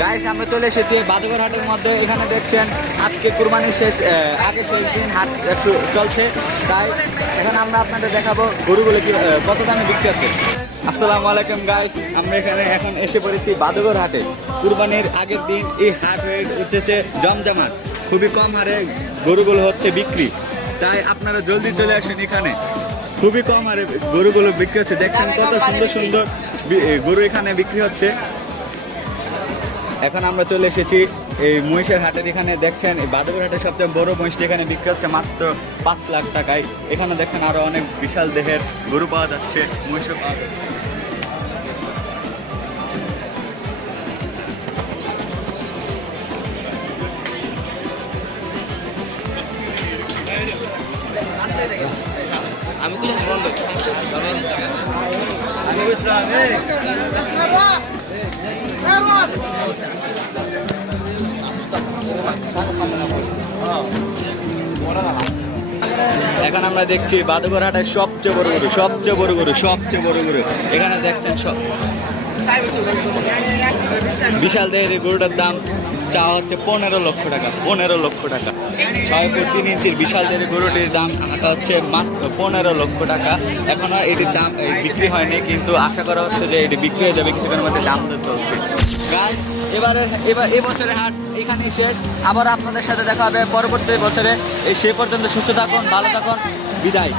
Guys আমরা চলে এসেছি বাদুঘর হাটের মধ্যে। এখানে দেখছেন আজকে কুরবানির শেষ দিন, হাট একটু চলছে, তাই এখানে আমরা আপনাদের দেখাবো গরুগুলো কি কত দামে বিক্রি হচ্ছে। আসসালামু আলাইকুম গাইস, আমরা এখানে এখন এসে পড়েছি বাদুঘর হাটে। কুরবানির আগের দিন এই হাট হয়ে উঠেছে জমজমাট, খুবই কম হারে গরুগুলো হচ্ছে বিক্রি, তাই আপনারা জলদি চলে আসেন। এখানে খুবই কম হারে গরুগুলো বিক্রি হচ্ছে, দেখছেন কত সুন্দর সুন্দর গরু এখানে বিক্রি হচ্ছে। এখন আমরা চলে এসেছি এই মহিষের হাটের। এখানে দেখছেন এই বাদুঘর হাটের সবচেয়ে বড় মহিষটি এখানে বিক্রি হচ্ছে মাত্র 5 লাখ টাকায়। এখানে দেখছেন আরো অনেক বিশাল দেহের গরু পাওয়া যাচ্ছে, মহিষও পাওয়া যাচ্ছে। আমি এখন আমরা দেখছি বাদুঘর হাটের সবচেয়ে বড় গরু। এখানে দেখছেন সব বিশাল দেহের গরুটার দাম চাওয়া হচ্ছে 15 লক্ষ টাকা। 15 লক্ষ টাকা 6.3 ইঞ্চির বিশাল দেহের গরুটির দাম আঁকা হচ্ছে মাত্র 15 লক্ষ টাকা। এখনো এটির দাম বিক্রি হয়নি, কিন্তু আশা করা হচ্ছে যে এটি বিক্রি হয়ে যাবে কিছুক্ষণের মধ্যে। দাম চলছে। এবার এবছরের হাট এখানেই শেষ। আবার আপনাদের সাথে দেখা হবে পরবর্তী বছরে। সে পর্যন্ত সুস্থ থাকুন, ভালো থাকুন, বিদায়।